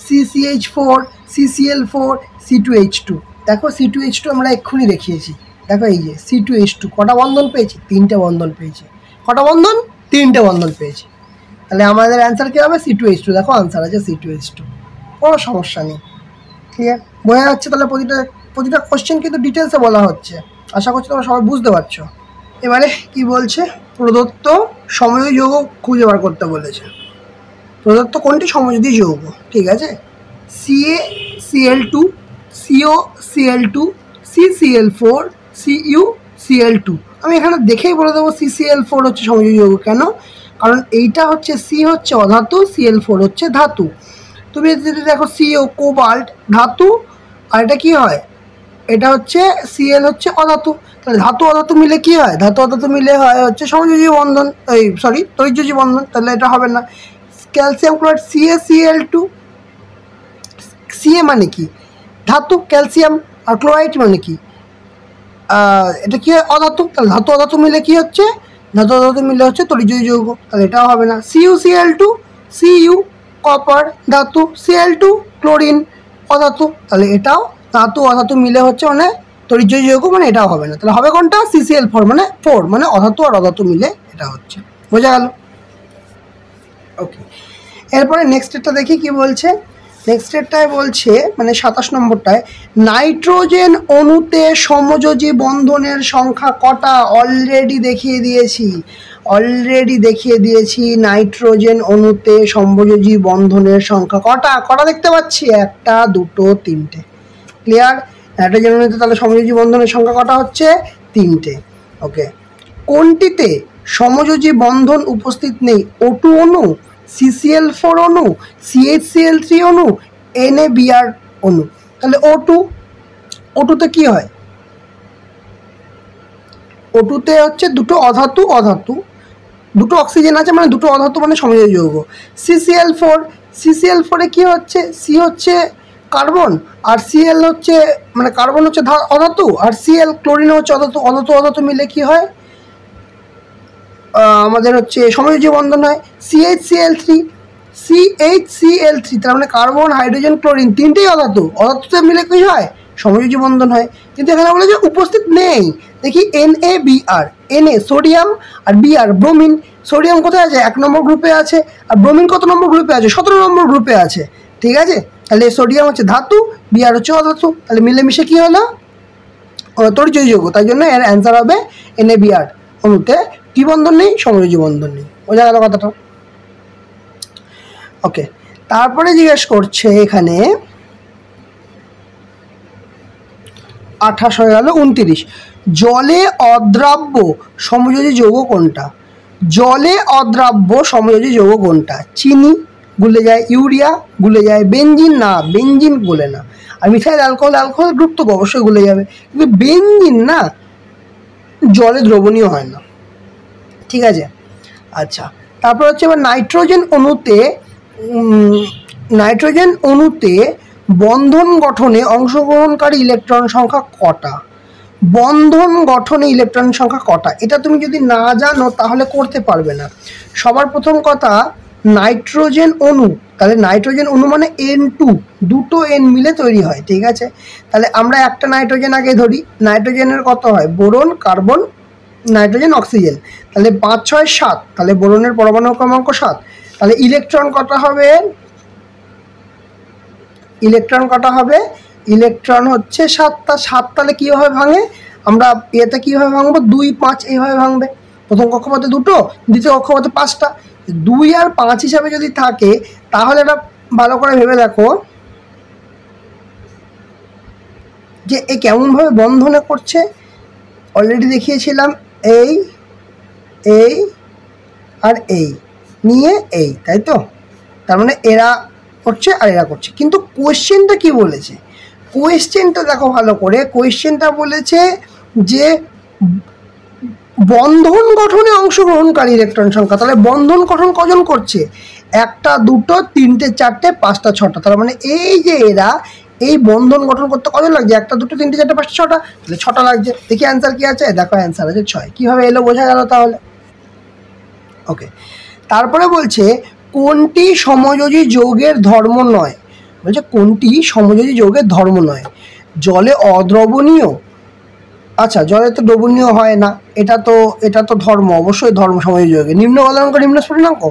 CCH4, CCl4, C2H2। দেখো C2H2 আমরা এক্ষুনি দেখিয়েছি। দেখো এই যে C2H2 কটা বন্ধন পেয়েছি? 3টে বন্ধন পেয়েছি। কটা বন্ধন? 3টে বন্ধন পেয়েছি। তাহলে আমাদের অ্যান্সার কী হবে? C2H2। দেখো আনসার আছে C2H2, কোনো সমস্যা নেই। ক্লিয়ার? বোঝা যাচ্ছে? তাহলে প্রতিটা কোশ্চেন কিন্তু ডিটেলসে বলা হচ্ছে। আশা করছি তোমরা সবাই বুঝতে পারছো। এবারে কি বলছে, প্রদত্ত সমযোজী যৌগ খুঁজে বার করতে বলেছে। প্রদত্ত কোনটি সমযোজী যৌগ, ঠিক আছে, CaCl2, COCl2, CCl4, CuCl2। আমি এখানে দেখেই বলে দেবো CCl4 হচ্ছে সমযোজী যৌগ। কেন? কারণ এইটা হচ্ছে C হচ্ছে অধাতু, Cl4 হচ্ছে ধাতু। তুমি যদি দেখো CO কোবাল্ট ধাতু, আর এটা কি হয়, এটা হচ্ছে Cl হচ্ছে অধাতু। তাহলে ধাতু অধাতু মিলে কি হয়, ধাতু অধাতু মিলে হয় হচ্ছে সমযোজী বন্ধন, এই সরি তড়িৎযোজী বন্ধন। তাহলে এটা হবে না। ক্যালসিয়াম ক্লোরাইড CaCl2, Ca মানে কি ধাতু, ক্যালসিয়াম, আর ক্লোরাইড মানে কি এটা কি হয় অধাতু। তাহলে ধাতু অধাতু মিলে কি হচ্ছে, ধাতু অধাতু মিলে হচ্ছে তড়িৎযোজী যৌগ। তাহলে এটাও হবে না। CuCl2, Cu কপার ধাতু, Cl2 ক্লোরিন অধাতু। তাহলে এটাও ধাতু অধাতু মিলে হচ্ছে মানে তড়িৎযোজী যৌগ, মানে এটাও হবে না। তাহলে হবে কোনটা, CCl4 মানে 4, মানে অধাতু আর অধাতু মিলে এটা হচ্ছে। বোঝা গেল? ওকে, এরপরে নেক্সটটা দেখি কি বলছে। নেক্সটটায় বলছে মানে 27 নম্বরটায়, নাইট্রোজেন অণুতে সমযোজী বন্ধনের সংখ্যা কটা? অলরেডি দেখিয়ে দিয়েছি নাইট্রোজেন অণুতে সমযোজী বন্ধনের সংখ্যা কটা। কটা দেখতে পাচ্ছি, 1, 2, 3টে। ক্লিয়ার? নাইট্রোজেন অণুতে তাহলে সমযোজী বন্ধনের সংখ্যা কটা হচ্ছে, 3টে। ওকে, কোনটিতে সমযোজী বন্ধন উপস্থিত নেই? O2 অণু, CCl4 অণু, CHCl3 অণু, NaBr অণু। তাহলে O2তে কি হয়, O2তে হচ্ছে দুটো অধাতু, দুটো অক্সিজেন আছে, মানে দুটো অধাতু মানে সমযোজী যৌগ। CCl4 কি হচ্ছে, C হচ্ছে কার্বন, আর Cl হচ্ছে মানে কার্বন হচ্ছে অধাতু, আর Cl ক্লোরিন হচ্ছে অধাতু মিলে কি হয় আমাদের হচ্ছে সমযোজী বন্ধন হয়। CHCl3, তার মানে কার্বন, হাইড্রোজেন, ক্লোরিন তিনটেই অধাতুতে মিলে কি হয়, সমযোজী বন্ধন হয়। কিন্তু এখানে বলে যে উপস্থিত নেই। দেখি NaBr, Na সোডিয়াম, আর Br ব্রোমিন। সোডিয়াম কোথায় আছে, 1 নম্বর গ্রুপে আছে, আর ব্রোমিন কত নম্বর গ্রুপে আছে, 17 নম্বর গ্রুপে আছে। ঠিক আছে, তাহলে সোডিয়াম হচ্ছে ধাতু, Br হচ্ছে অধাতু। তাহলে মিলেমিশে কি হলো, তড়িৎযোজী যৌগ। তাই জন্য এর অ্যান্সার হবে NaBr অণুতে কি বন্ধন নেই, সমযোজী বন্ধন নেই। বোঝা গেল কথাটা? ওকে, তারপরে জিজ্ঞেস করছে এখানে 28 হয়ে গেল, 29, জলে অদ্রাব্য সমযোজী যৌগ কোনটা? জলে অদ্রাব্য সমযোজী যৌগ কোনটা? চিনি গুলে যায়, ইউরিয়া গুলে যায়, বেনজিন না, বেনজিন গুলে না। আর মিথাইল অ্যালকোহল গ্রুপ তো অবশ্যই গুলে যাবে, কিন্তু বেনজিন না জলে দ্রবণীয় হয় না। ঠিক আছে, আচ্ছা। তারপর হচ্ছে এবার নাইট্রোজেন অণুতে বন্ধন গঠনে অংশগ্রহণকারী ইলেকট্রন সংখ্যা কটা? বন্ধন গঠনে ইলেকট্রন সংখ্যা কটা, এটা তুমি যদি না জানো তাহলে করতে পারবে না। সবার প্রথম কথা, নাইট্রোজেন অণু, তাহলে নাইট্রোজেন অণু মানে N2, দুটো N মিলে তৈরি হয়। ঠিক আছে, তাহলে আমরা একটা নাইট্রোজেন আগে ধরি। নাইট্রোজেনের কত হয়, বোরন, কার্বন, নাইট্রোজেন, অক্সিজেন। তাহলে 5, 6, 7, তাহলে বোরনের পরমাণু ক্রমাঙ্ক 7। তাহলে ইলেকট্রন কটা হবে, ইলেকট্রন হচ্ছে 7টা। 7 তাহলে কীভাবে ভাঙে, আমরা এতে কীভাবে ভাঙবো, 2, 5 এইভাবে ভাঙবে। প্রথম কক্ষপথে 2টো, দ্বিতীয় কক্ষপথে 5টা। 2 আর 5 হিসাবে যদি থাকে তাহলে এটা ভালো করে ভেবে দেখো যে এ কেমনভাবে বন্ধনে করছে। অলরেডি দেখিয়েছিলাম, এই আর এই নিয়ে এই, তাই তো? তার মানে এরা করছে আর এরা করছে। কিন্তু কোয়েশ্চেনটা কি বলেছে, কোয়েশ্চেনটা দেখো ভালো করে। কোয়েশ্চেনটা বলেছে যে বন্ধন গঠনে অংশগ্রহণকারী ইলেকট্রন সংখ্যা। তাহলে বন্ধন গঠন কজন করছে, 1, 2, 3, 4, 5, 6টা। তার মানে এই যে এরা এই বন্ধন গঠন করতে কজন লাগছে, 1, 2, 3, 4, 5, 6টা, তাহলে 6টা লাগছে। দেখি অ্যান্সার কি আছে, দেখো অ্যান্সার আছে 6। কীভাবে এলো বোঝা গেল তাহলে? ওকে, তারপরে বলছে কোনটি সমযোজী যৌগের ধর্ম নয়। বলছে কোনটি সমযোজী যৌগের ধর্ম নয়? জলে অদ্রবণীয়, আচ্ছা জলে তো দ্রবণীয় হয় না, এটা তো ধর্ম, অবশ্যই ধর্ম সমযোজী যৌগে। নিম্ন গলনাঙ্ক, নিম্ন স্ফুটনাঙ্ক,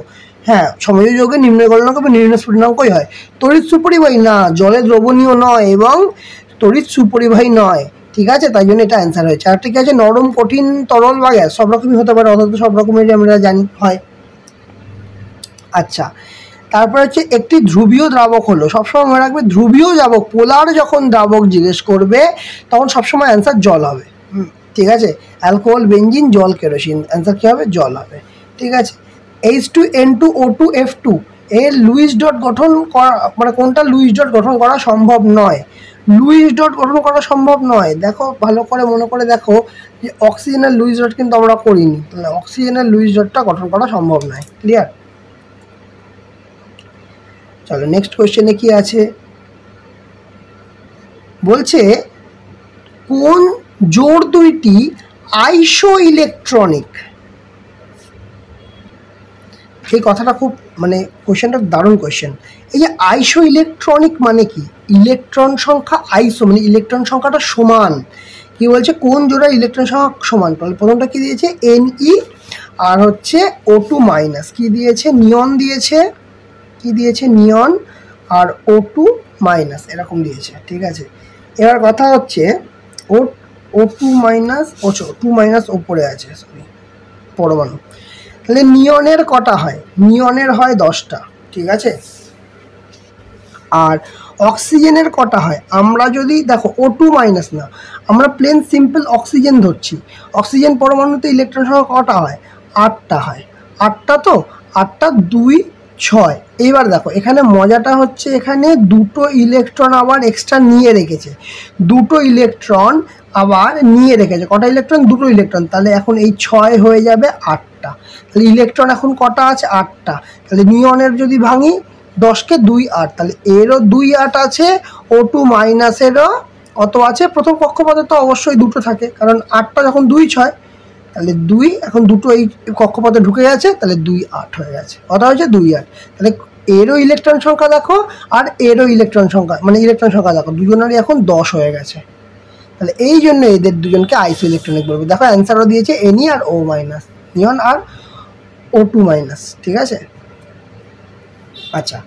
হ্যাঁ সমযোজী যৌগে নিম্ন গলনাঙ্ক বা নিম্ন স্ফুটনাঙ্কই হয়। তড়িৎ সুপরিবাহী না, জলে দ্রবণীয় নয় এবং তড়িৎ সুপরিবাহী নয়। ঠিক আছে, তাই জন্য এটা অ্যান্সার হয়েছে। আর ঠিক আছে, নরম, কঠিন, তরল বা গ্যাস সব রকমই হতে পারে, অথচ সব রকমেরই আমরা জানি হয়। আচ্ছা, তারপর হচ্ছে একটি ধ্রুবীয় দ্রাবক হলো, সবসময় মনে রাখবে ধ্রুবীয় দ্রাবক, পোলার যখন দ্রাবক জিজ্ঞেস করবে তখন সবসময় অ্যান্সার জল হবে। ঠিক আছে, অ্যালকোহল, বেঞ্জিন, জল, কেরোসিন, অ্যান্সার কী হবে? জল হবে। ঠিক আছে, H2N2O2F2 এর লুইস ডট গঠন করা, মানে কোনটা লুইস ডট গঠন করা সম্ভব নয়? লুইস ডট গঠন করা সম্ভব নয়, দেখো ভালো করে মনে করে দেখো যে অক্সিজেনের লুইস ডট কিন্তু আমরা করিনি, তাহলে অক্সিজেনের লুইস ডটটা গঠন করা সম্ভব নয়। ক্লিয়ার? চলো নেক্সট কোয়েশ্চেনে কি আছে বলছে, কোন জোড় দুইটি আইসো ইলেকট্রনিক? এই কথাটা খুব মানে কোয়েশ্চেনটা দারুণ কোয়েশ্চেন। এই যে আইসো ইলেকট্রনিক মানে কি? ইলেকট্রন সংখ্যা আইসো মানে ইলেকট্রন সংখ্যাটা সমান। কি বলছে? কোন জোড়া ইলেকট্রন সংখ্যা সমান? তাহলে প্রথমটা কি দিয়েছে? Ni, আর হচ্ছে O2 মাইনাস, কি দিয়েছে? নিয়ন দিয়েছে। কি দিয়েছে? নিয়ন আর O2 মাইনাস এরকম দিয়েছে। ঠিক আছে, এবার কথা হচ্ছে O2 মাইনাস, O2 মাইনাস ওপরে আছে, সরি পরমাণু। তাহলে নিয়নের কটা হয়? নিয়নের হয় 10টা। ঠিক আছে, আর অক্সিজেনের কটা হয়? আমরা যদি দেখো O2 মাইনাস না, আমরা প্লেন সিম্পল অক্সিজেন ধরছি, অক্সিজেন পরমাণুতে ইলেকট্রন সংখ্যা কটা হয়? 8টা হয়। 8টা তো, 8টা 2 6। এইবার দেখো এখানে মজাটা হচ্ছে, এখানে দুটো ইলেকট্রন আবার এক্সট্রা নিয়ে রেখেছে, দুটো ইলেকট্রন আবার নিয়ে রেখেছে। কটা ইলেকট্রন? দুটো ইলেকট্রন। তাহলে এখন এই 6 হয়ে যাবে 8টা। তাহলে ইলেকট্রন এখন কটা আছে? 8টা। তাহলে নিয়নের যদি ভাঙি 10কে 2 8, তাহলে এরও 2 8 আছে, O2 মাইনাসেরও কত আছে? প্রথম কক্ষপথে তো অবশ্যই দুটো থাকে, কারণ 8টা যখন 2 6, তাহলে 2 এখন দুটো এই কক্ষপথে ঢুকে গেছে, তাহলে 2 8 হয়ে গেছে। কত হয়েছে? 2 8। তাহলে এরও ইলেকট্রন সংখ্যা দেখো আর এরও ইলেকট্রন সংখ্যা, মানে ইলেকট্রন সংখ্যা দেখো, দুজনেরই এখন 10 হয়ে গেছে। তাহলে এই জন্য এদের দুজনকে আইসো ইলেকট্রনিক বলবো। দেখো অ্যান্সারও দিয়েছে Ni আর O মাইনাস, নিয়ন আর O2 মাইনাস। ঠিক আছে, আচ্ছা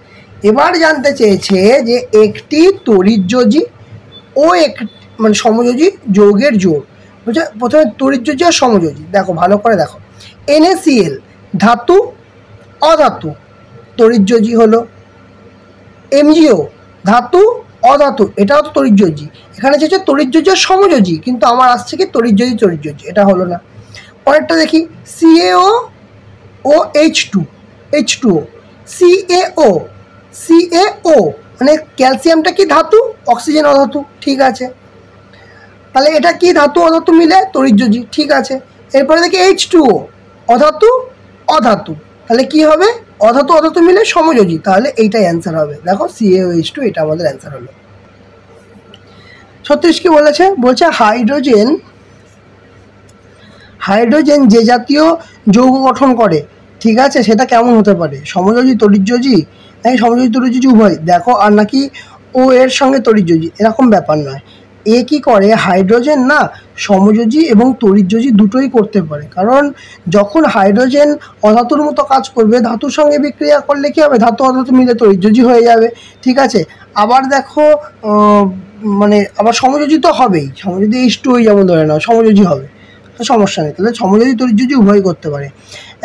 এবার জানতে চেয়েছে যে একটি তড়িৎযোজী ও এক মানে সমযোজী যৌগের জোড়। বুঝছে? প্রথমে তড়িৎযোজী আর সমযোজী দেখো ভালো করে দেখো। NaCl ধাতু অধাতু, তড়িৎযোজী হলো। MgO ধাতু অধাতু, এটাও তো তড়িৎযোজী। এখানে চেয়েছে তড়িৎযোজী আর সমযোজী, কিন্তু আমার আসছে কি তড়িৎযোজী তড়িৎযোজী, এটা হলো না। পরেরটা দেখি, CaO ও H2O, CaO মানে ক্যালসিয়ামটা কি ধাতু, অক্সিজেন অধাতু। ঠিক আছে, তাহলে এটা কি ধাতু অধাতু মিলে? তড়িৎযোজী। ঠিক আছে, এরপরে দেখি H2O অধাতু, তাহলে কি হবে? অধাতু অধাতু মিলে সমযোজী, তাহলে এইটাই অ্যান্সার হবে। দেখো CaOH2, এটা আমাদের অ্যান্সার হলো। 36 কি বলেছে? বলছে হাইড্রোজেন যে জাতীয় যৌগ গঠন করে, ঠিক আছে, সেটা কেমন হতে পারে? সমযোজী, তড়িৎযোজী, নাকি সমযোজী তড়িৎযোজী উভয়? দেখো, আর নাকি ও এর সঙ্গে তড়িৎযোজী, এরকম ব্যাপার নয়। এ কি করে? হাইড্রোজেন না সমযোজী এবং তড়িৎযোজী দুটোই করতে পারে, কারণ যখন হাইড্রোজেন অধাতুর মতো কাজ করবে, ধাতুর সঙ্গে বিক্রিয়া করলে কি হবে? ধাতু অধাতু মিলে তড়িৎযোজী হয়ে যাবে। ঠিক আছে, আবার দেখো মানে আবার সমযোজী তো হবেই, সমযোজী H2O যেমন ধরে নাও সমযোজী হবে, সমস্যা নেই। তাহলে সমযোজী তড়িৎযোজী উভয় করতে পারে।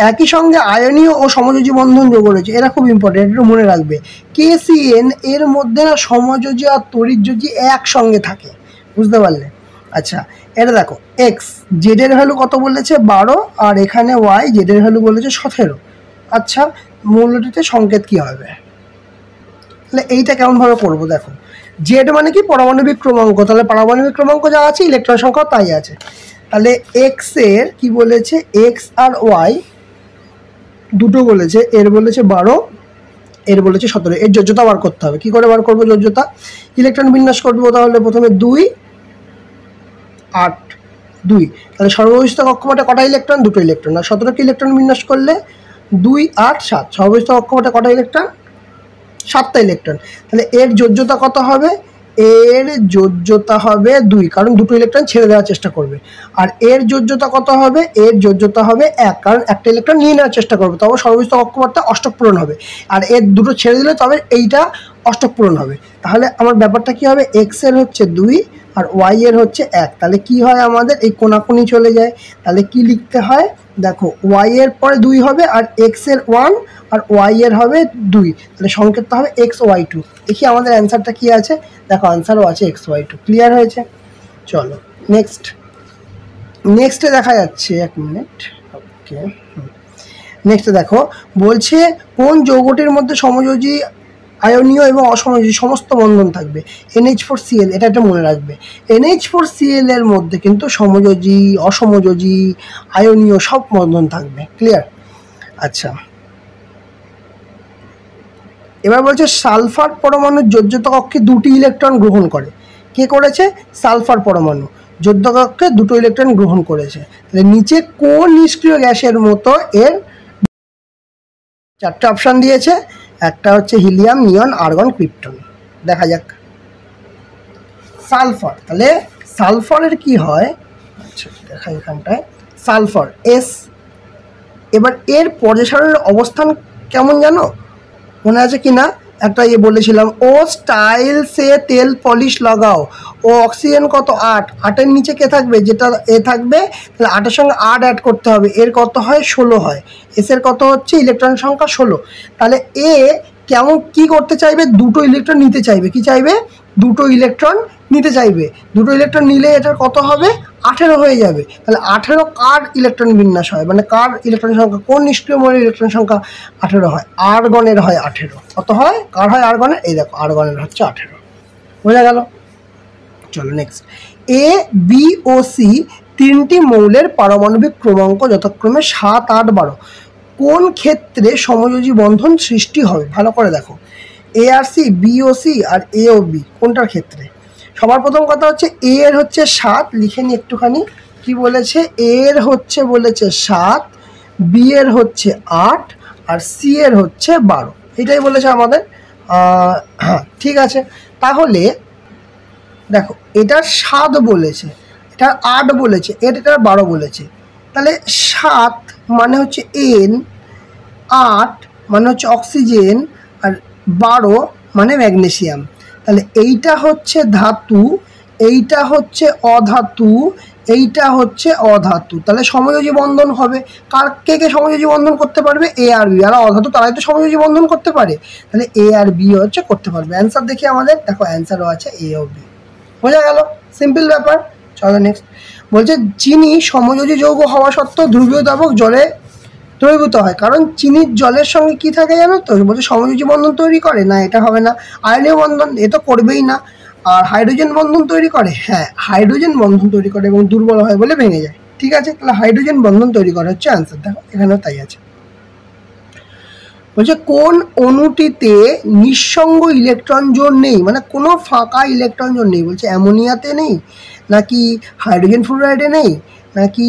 একই সঙ্গে আয়নীয় ও সমযোজী বন্ধন যোগ রয়েছে, এরা খুব ইম্পর্টেন্ট, এটা মনে রাখবে। KCN এর মধ্যে না সমযোজী আর তড়িৎযোজী একসঙ্গে থাকে, বুঝতে পারলে? আচ্ছা, এটা দেখো এক্স, জেড এর ভ্যালু কত বলেছে? 12, আর এখানে ওয়াই, জেড এর ভ্যালু বলেছে 17। আচ্ছা, মূল্যটিতে সংকেত কি হবে? তাহলে এইটা কেমনভাবে করবো? দেখো, জেড মানে কি? পারমাণবিক ক্রমাঙ্ক, তাহলে পারমাণবিক ক্রমাঙ্ক যা আছে ইলেকট্রন সংখ্যা তাই আছে। তাহলে এক্স এর কি বলেছে? এক্স আর ওয়াই দুটো বলেছে, এর বলেছে 12, এর বলেছে 17। এর যোজ্যতা বার করতে হবে। কি করে বার করবো যোজ্যতা? ইলেকট্রন বিন্যাস করবো, তাহলে প্রথমে 2 8 2, তাহলে সর্ববহিষ্ঠ কক্ষপথে কটা ইলেকট্রন? দুটো ইলেকট্রন। আর 17কে ইলেকট্রন বিন্যাস করলে 2 8 7, সর্ববহিষ্ঠ কক্ষপথে কটা ইলেকট্রন? 7টা ইলেকট্রন। তাহলে এর যোজ্যতা কত হবে? এর যোজ্যতা হবে 2, কারণ দুটো ইলেকট্রন ছেড়ে দেওয়ার চেষ্টা করবে। আর এর যোজ্যতা কত হবে? এর যোজ্যতা হবে 1, কারণ একটা ইলেকট্রন নিয়ে নেওয়ার চেষ্টা করবে, তবে সর্ববহিষ্ঠ কক্ষপথটা অষ্টক পূরণ হবে। আর এর দুটো ছেড়ে দিলে তবে এইটা অষ্টক পূরণ হবে। তাহলে আমার ব্যাপারটা কি হবে, এক্স এর হচ্ছে 2 আর ওয়াই এর হচ্ছে 1, তাহলে কি হয় আমাদের এই কোনাকুনি চলে যায়। তাহলে কি লিখতে হয় দেখো, ওয়াই এর পরে 2 হবে আর এক্স এর 1 আর ওয়াই এর হবে 2, তাহলে সংকেতটা হবে XY2। দেখি আমাদের অ্যান্সারটা কি আছে, দেখো অ্যান্সারও আছে XY2। ক্লিয়ার হয়েছে? চলো নেক্সটে দেখা যাচ্ছে, 1 মিনিট। ওকে, নেক্সটে দেখো বলছে কোন যৌগটির মধ্যে সমযোজী, আয়নীয় এবং অসমযোজী সমস্ত বন্ধন থাকবে। NH4Cl, এটা একটা মনে রাখবে, NH4Cl এর মধ্যে কিন্তু সমযোজী, অসমযোজী, আয়নীয় সব বন্ধন থাকবে। ক্লিয়ার? আচ্ছা, এবার বলছে সালফার পরমাণুর যোজ্যতা কক্ষে 2টি ইলেকট্রন গ্রহণ করে। কে করেছে? সালফার পরমাণু যোজ্যতা কক্ষে 2টো ইলেকট্রন গ্রহণ করেছে। তাহলে নিচে কোন নিষ্ক্রিয় গ্যাসের মতো এর 4টে অপশান দিয়েছে, একটা হচ্ছে হিলিয়াম, নিয়ন, আর্গন, ক্রিপ্টন। দেখা যাক সালফার, তাহলে সালফারের কি হয়, আচ্ছা দেখা এখানটায় সালফার এস। এবার এর পর্যায় সারণীর অবস্থান কেমন জানো, মনে আছে কি না? একটা বলেছিলাম, ও স্টাইল সে তেল পলিশ লাগাও, ও অক্সিজেন কত 8, 8-এর নিচে কে থাকবে, যেটা এ থাকবে, তাহলে 8-এর সঙ্গে 8 অ্যাড করতে হবে, এর কত হয় 16 হয়, এসের কত হচ্ছে ইলেকট্রন সংখ্যা 16। তাহলে এ কেমন কি করতে চাইবে, 2টো ইলেকট্রন নিতে চাইবে, কি চাইবে 2টো ইলেকট্রন নিতে চাইবে। 2টো ইলেকট্রন নিলে এটার কত হবে 18 হয়ে যাবে। তাহলে 18 কার ইলেকট্রন বিন্যাস হয়, মানে কার ইলেকট্রন সংখ্যা, কোন নিষ্ক্রিয় মৌলের ইলেকট্রন সংখ্যা 18 হয়, আর্গনের হয় 18। কত হয়, কার হয় আর্গনের, এই দেখো আর্গনের হচ্ছে 18। বোঝা গেল? চলো next, A B O C 3টি মৌলের পারমাণবিক ক্রমাঙ্ক যথাক্রমে 7, 8, 12। কোন ক্ষেত্রে সমযোজী বন্ধন সৃষ্টি হবে, ভালো করে দেখো, এ আর সি, বি ও সি আর এ ও বি, কোনটার ক্ষেত্রে? সবার প্রথম কথা হচ্ছে এ এর হচ্ছে 7, লিখে নি একটুখানি, কি বলেছে, এ এর হচ্ছে বলেছে 7, বি এর হচ্ছে 8 আর সি এর হচ্ছে 12, এটাই বলেছে আমাদের। হ্যাঁ ঠিক আছে, তাহলে দেখো এটার 7 বলেছে, এটার 8 বলেছে, এটার 12 বলেছে। তাহলে 7 মানে হচ্ছে এন, 8 মানে হচ্ছে অক্সিজেন আর 12 মানে ম্যাগনেসিয়াম। তাহলে এইটা হচ্ছে ধাতু, এইটা হচ্ছে অধাতু, এইটা হচ্ছে অধাতু। তাহলে সমযোজী বন্ধন হবে। কার কে কে সমযোজী বন্ধন করতে পারবে? এ আর বি। আর অধাতু তারাই তো সমযোজী বন্ধন করতে পারে, তাহলে এ আর বি হচ্ছে করতে পারবে। অ্যান্সার দেখি আমাদের, দেখো অ্যান্সারও আছে এ ও বি। বোঝা গেল? সিম্পল ব্যাপার। চলো নেক্সট, বলছে চিনি সমযোজী যৌগ হওয়া সত্ত্বেও ধ্রুবীয় দ্রাবক জলে দ্রবীভূত হয়, কারণ চিনির জলের সঙ্গে কি থাকে জানো তো, বলছে সমযোজী বন্ধন তৈরি করে না, এটা হবে না। আয়নীয় বন্ধন এ তো করবেই না। আর হাইড্রোজেন বন্ধন তৈরি করে, হ্যাঁ হাইড্রোজেন বন্ধন তৈরি করে এবং দুর্বল হয় বলে ভেঙে যায়। ঠিক আছে, তাহলে হাইড্রোজেন বন্ধন তৈরি করে হচ্ছে অ্যান্সার। দেখো এখানেও তাই আছে। বলছে কোন অণুটিতে নিঃসঙ্গ ইলেকট্রন জোন নেই, মানে কোনো ফাঁকা ইলেকট্রন জোন নেই। বলছে অ্যামোনিয়াতে নেই, নাকি হাইড্রোজেন ফ্লোরাইডে নেই, নাকি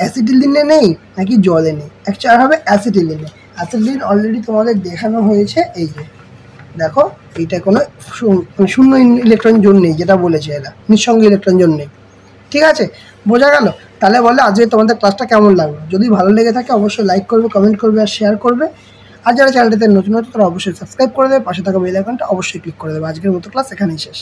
অ্যাসিটিলিনে নেই, নাকি জলে নেই। অ্যাকচুয়ালি হবে অ্যাসিটিলিনে। অ্যাসিটিলিন অলরেডি তোমাদের দেখানো হয়েছে, এই যে দেখো এইটা কোনো শূন্য ইলেকট্রন জোন নেই, যেটা বলেছে এরা নিঃসঙ্গ ইলেকট্রন জোন নেই। ঠিক আছে, বোঝা গেল? তাহলে বলে আজকে তোমাদের ক্লাসটা কেমন লাগলো, যদি ভালো লেগে থাকে অবশ্যই লাইক করবে, কমেন্ট করবে আর শেয়ার করবে। আর যারা চ্যানেলটাতে নতুন তারা অবশ্যই সাবস্ক্রাইব করে দেবে, পাশে থাকা বেল আইকনটা অবশ্যই ক্লিক করে দেবে। আজকের মতো ক্লাস এখানেই শেষ।